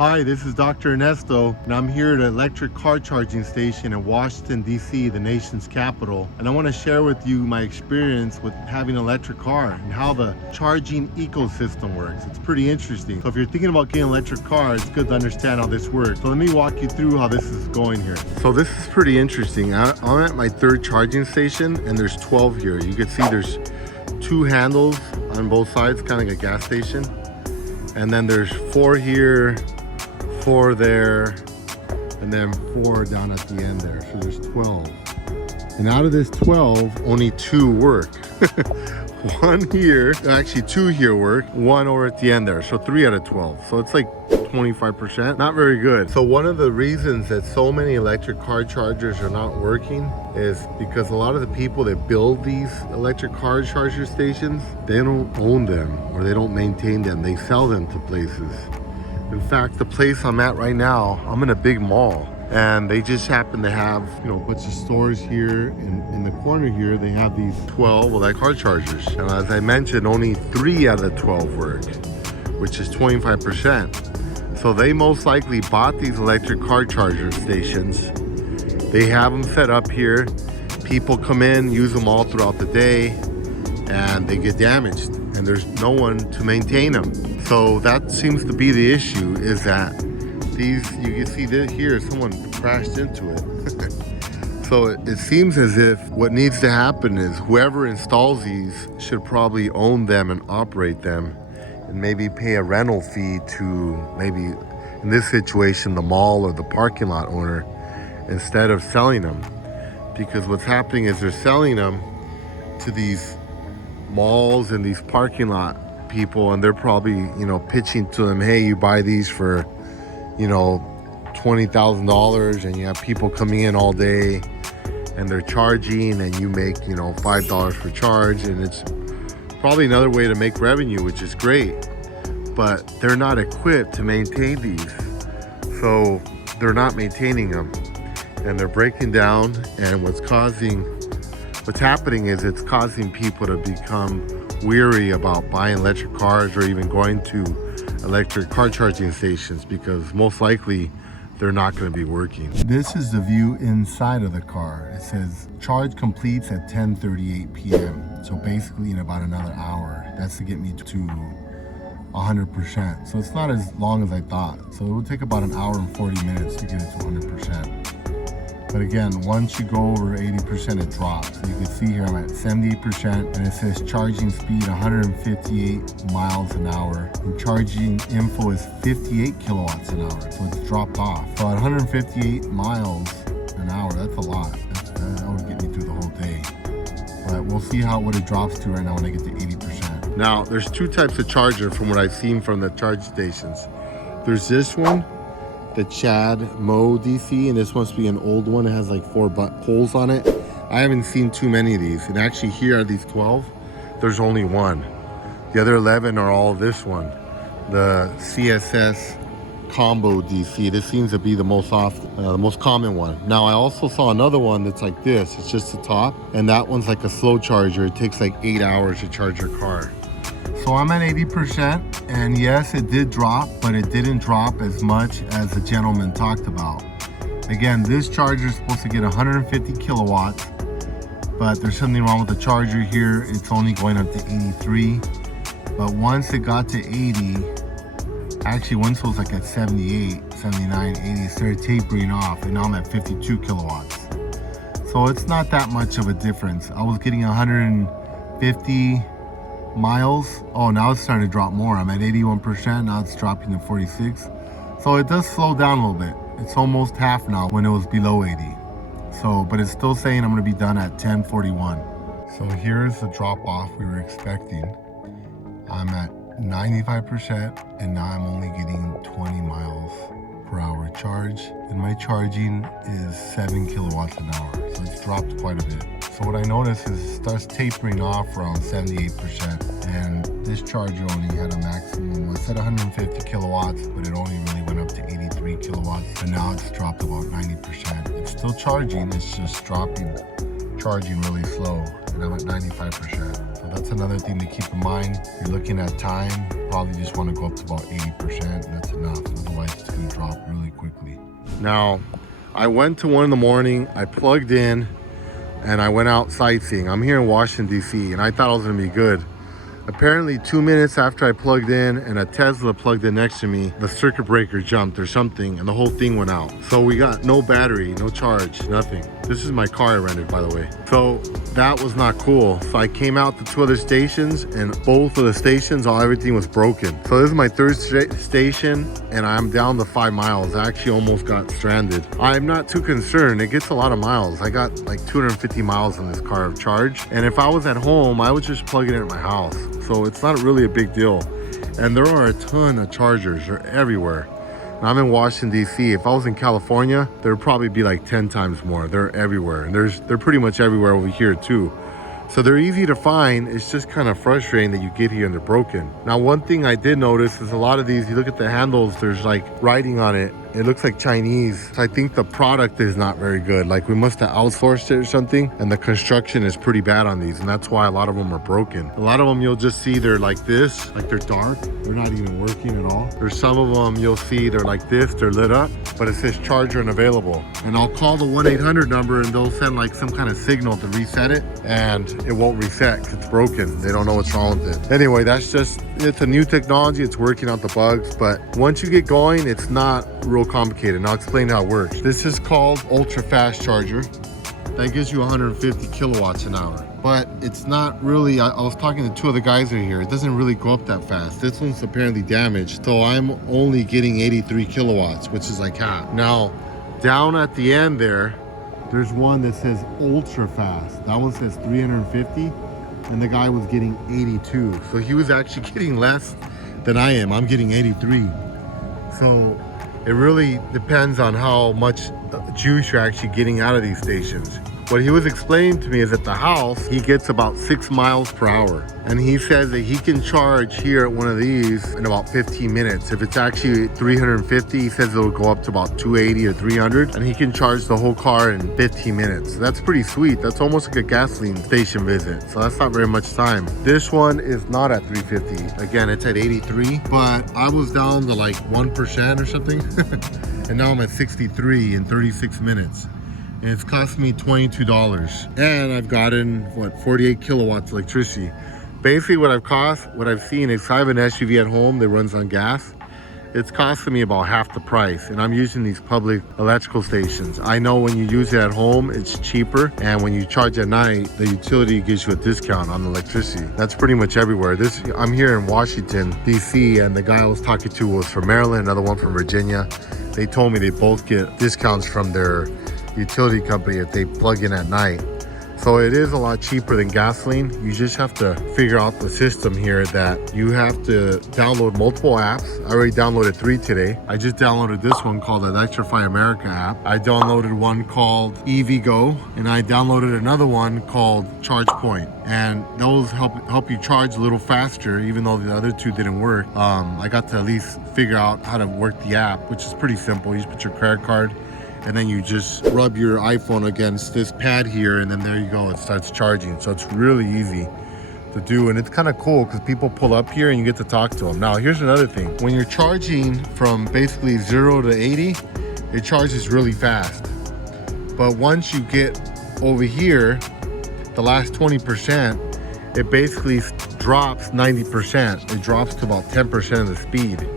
Hi, this is Dr. Ernesto, and I'm here at an electric car charging station in Washington, D.C., the nation's capital. And I want to share with you my experience with having an electric car and how the charging ecosystem works. It's pretty interesting. So if you're thinking about getting an electric car, it's good to understand how this works. So let me walk you through how this is going here. So this is pretty interesting. I'm at my third charging station, and there's 12 here. You can see there's 2 handles on both sides, kind of like a gas station. And then there's 4 here, 4 there, and then 4 down at the end there. So there's 12. And out of this 12, only 2 work. 1 here, actually 2 here work, 1 over at the end there. So 3 out of 12. So it's like 25%, not very good. So one of the reasons that so many electric car chargers are not working is because a lot of the people that build these electric car charger stations, they don't own them or they don't maintain them. They sell them to places. In fact, the place I'm at right now, I'm in a big mall, and they just happen to have, a bunch of stores here. In the corner here, they have these 12 electric car chargers. And as I mentioned, only 3 out of the 12 work, which is 25%. So they most likely bought these electric car charger stations. They have them set up here. People come in, use them all throughout the day, and they get damaged, and there's no one to maintain them. So that seems to be the issue, is that these, you can see that here, someone crashed into it. So it seems as if what needs to happen is whoever installs these should probably own them and operate them, and maybe pay a rental fee to, maybe in this situation, the mall or the parking lot owner, instead of selling them. Because what's happening is they're selling them to these malls and these parking lot people, and they're probably pitching to them, hey, you buy these for $20,000, and you have people coming in all day and they're charging, and you make $5 per charge, and it's probably another way to make revenue, which is great. But they're not equipped to maintain these, so they're not maintaining them, and they're breaking down. And what's happening is it's causing people to become weary about buying electric cars or even going to electric car charging stations, because most likely they're not going to be working. This is the view inside of the car. It says charge completes at 10:38 p.m. So basically in about another hour. That's to get me to 100%. So it's not as long as I thought. So it would take about an hour and 40 minutes to get it to 100%. But again, once you go over 80%, it drops. So you can see here I'm at 78%, and it says charging speed 158 miles an hour. And charging info is 58 kilowatts an hour, so it's dropped off. So at 158 miles an hour, that's a lot. That would get me through the whole day. But we'll see what it drops to right now when I get to 80%. Now, there's 2 types of charger from what I've seen from the charge stations. There's this one, the Chad Mo DC, and this must be an old one. It has like 4 holes on it. I haven't seen too many of these, and actually here are these 12. There's only 1. The other 11 are all this one, the CSS Combo DC. This seems to be the most common one. Now I also saw another one that's like this. It's just the top, and that one's like a slow charger. It takes like 8 hours to charge your car. So I'm at 80%, and yes, it did drop, but it didn't drop as much as the gentleman talked about. Again, this charger is supposed to get 150 kilowatts, but there's something wrong with the charger here. It's only going up to 83. But once it got to 80, actually once it was like at 78, 79, 80, it started tapering off, and now I'm at 52 kilowatts. So it's not that much of a difference. I was getting 150 miles. Oh, now it's starting to drop more. I'm at 81%, now it's dropping to 46. So it does slow down a little bit. It's almost half now when it was below 80. So, but it's still saying I'm going to be done at 10:41. So here's the drop off we were expecting. I'm at 95%, and now I'm only getting 20 miles per hour charge, and my charging is 7 kilowatts an hour, so it's dropped quite a bit. So what I noticed is it starts tapering off around 78%, and this charger only had a maximum, it said 150 kilowatts, but it only really went up to 83 kilowatts, and now it's dropped about 90%. It's still charging, it's just charging really slow, and I'm at 95%. So that's another thing to keep in mind. You're looking at time, probably just want to go up to about 80%, and that's enough, otherwise it's Now, I went to 1 in the morning, I plugged in, and I went out sightseeing. I'm here in Washington, D.C., and I thought it was gonna be good. Apparently 2 minutes after I plugged in and a Tesla plugged in next to me, the circuit breaker jumped or something and the whole thing went out. So we got no battery, no charge, nothing. This is my car I rented, by the way. So that was not cool. So I came out to 2 other stations, and both of the stations, everything was broken. So this is my 3rd station, and I'm down to 5 miles. I actually almost got stranded. I'm not too concerned. It gets a lot of miles. I got like 250 miles on this car of charge. And if I was at home, I would just plug it in at my house. So it's not really a big deal. And there are a ton of chargers. They're everywhere. And I'm in Washington, D.C. If I was in California, there'd probably be like 10 times more. They're everywhere. And they're pretty much everywhere over here too. So they're easy to find. It's just kind of frustrating that you get here and they're broken. Now, one thing I did notice is a lot of these, you look at the handles, there's like writing on it. It looks like Chinese. I think the product is not very good. Like we must have outsourced it or something, and the construction is pretty bad on these, and that's why a lot of them are broken. A lot of them you'll just see they're like this, like they're dark. They're not even working at all. There's some of them you'll see they're like this, they're lit up, but it says charger unavailable. And I'll call the 1-800 number and they'll send like some kind of signal to reset it, and it won't reset because it's broken. They don't know what's wrong with it. Anyway, it's a new technology. It's working out the bugs, but once you get going, it's not real complicated, and I'll explain how it works. This is called ultra fast charger. That gives you 150 kilowatts an hour, but it's not really, I was talking to 2 other guys in here, it doesn't really go up that fast. This one's apparently damaged, so I'm only getting 83 kilowatts, which is like half. Now, down at the end there's one that says ultra fast. That one says 350, and the guy was getting 82. So he was actually getting less than I am. I'm getting 83. So it really depends on how much juice you're actually getting out of these stations. What he was explaining to me is at the house, he gets about 6 miles per hour. And he says that he can charge here at one of these in about 15 minutes. If it's actually 350, he says it'll go up to about 280 or 300. And he can charge the whole car in 15 minutes. That's pretty sweet. That's almost like a gasoline station visit. So that's not very much time. This one is not at 350. Again, it's at 83. But I was down to like 1% or something. And now I'm at 63 in 36 minutes. And it's cost me $22. And I've gotten, 48 kilowatts electricity. Basically what I've seen is I have an SUV at home that runs on gas. It's costing me about half the price, and I'm using these public electrical stations. I know when you use it at home, it's cheaper, and when you charge at night, the utility gives you a discount on the electricity. That's pretty much everywhere. I'm here in Washington, D.C., and the guy I was talking to was from Maryland, another one from Virginia. They told me they both get discounts from their utility company if they plug in at night. So it is a lot cheaper than gasoline. You just have to figure out the system here that you have to download multiple apps. I already downloaded 3 today. I just downloaded this one called Electrify America app. I downloaded one called EVgo, and I downloaded another one called ChargePoint. And those help you charge a little faster, even though the other 2 didn't work. I got to at least figure out how to work the app, which is pretty simple. You just put your credit card, and then you just rub your iPhone against this pad here, and then there you go, it starts charging. So it's really easy to do, and it's kind of cool because people pull up here and you get to talk to them. Now here's another thing. When you're charging from basically 0 to 80, it charges really fast. But once you get over here, the last 20%, it basically drops 90%. It drops to about 10% of the speed.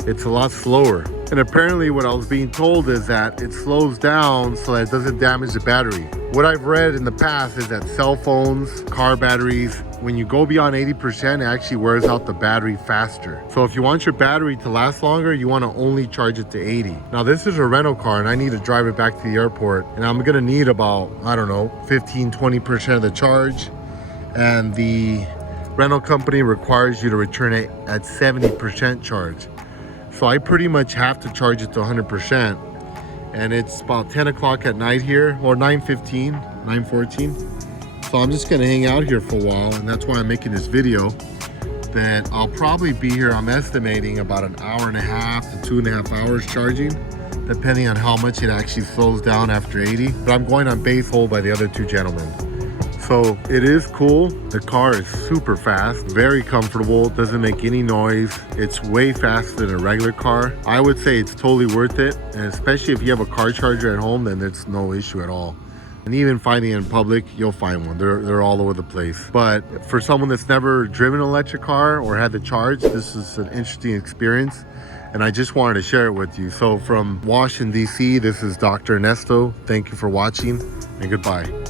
It's a lot slower. And apparently what I was being told is that it slows down so that it doesn't damage the battery. What I've read in the past is that cell phones, car batteries, when you go beyond 80%, it actually wears out the battery faster. So if you want your battery to last longer, you want to only charge it to 80. Now this is a rental car and I need to drive it back to the airport, and I'm gonna need about, I don't know, 15-20% of the charge. And the rental company requires you to return it at 70% charge. So I pretty much have to charge it to 100%. And it's about 10 o'clock at night here, or 9:15, 9:14. So I'm just gonna hang out here for a while, and that's why I'm making this video. That I'll probably be here, I'm estimating about an hour and a half to 2.5 hours charging, depending on how much it actually slows down after 80. But I'm going on base hold by the other 2 gentlemen. So it is cool. The car is super fast, very comfortable, doesn't make any noise. It's way faster than a regular car. I would say it's totally worth it, and especially if you have a car charger at home, then it's no issue at all. And even finding it in public, you'll find one. They're all over the place. But for someone that's never driven an electric car or had the charge, this is an interesting experience, and I just wanted to share it with you. So from Washington, D.C., this is Dr. Ernesto. Thank you for watching, and goodbye.